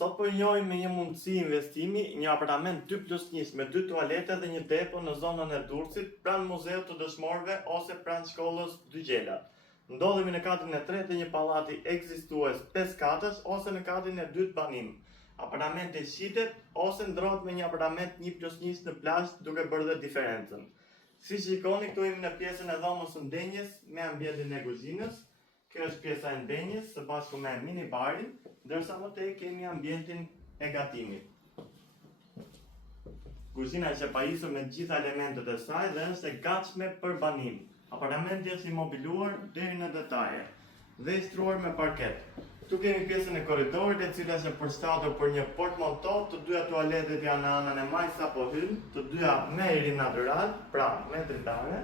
Sot po njohim me një mundësi investimi një apartament 2+1 me 2 tualete dhe një depo në zonën e Durrësit, pranë muzeut të dëshmorëve ose pranë shkollës Dy Gjela. Ndodhemi në katrin e tretë të një pallati ekzistues 5 katësh ose në katrin e dytë banim. Apartamenti shitet ose ndrohet me një apartament 1+1 në plazh duke bërë dhe diferencën. Si shikoni, këtu jemi në pjesën e dhomës së ndenjes me ambientin e kuzhinës. Kjo është pjesa e ndenjes së bashku me minibarin, ndërsa më tej kemi ambientin e gatimit. Kuzhina është e pajisur me gjitha elementet e saj dhe është e gatshme për banim. Apartamenti është i mobiluar deri në detaje dhe i shtruar me parket. Këtu kemi pjesën e korridorit, e cila është e përshtatur për një portmanto, të dyja tualetet janë në anën e majtë sapo hyn, të dyja me iri natyral, pra me dritare.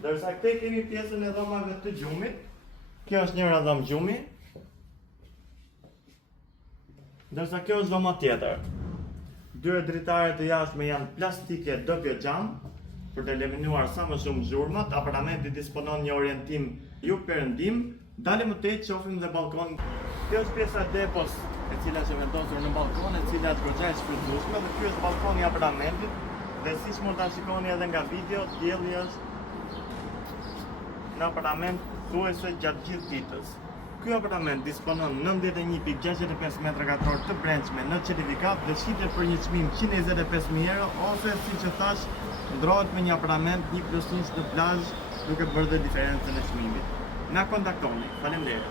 Ndërsa këtej kemi pjesën e dhomave të gjumit. Kjo është njëra dhomë gjumi, ndërsa kjo është dhoma tjetër. Dyre dritare të jashtme janë plastike doppio xham për të eliminuar sa më shumë zhurmat. Apartamenti disponon një orientim jug-perëndim. Dalim më tej shohim dhe balkonin. Kjo është pjesa e depos, e cila është vendosur në balkon, e cila është goxha e shfrytëzueshme, dhe ky është balkoni i apartamentit. Dhe siç mund ta shikoni edhe nga video, dielli është në apartament thuajse gjatë gjithë ditës. Ky apartament disponon 91.65 m2 të brendshme në certifikat dhe shitet për një çmim 125.000 euro, ose siç e thash, ndrohet me një apartament 1+1 në plazh duke bërë dhe diferencën e çmimit. Na kontaktoni. Faleminderit.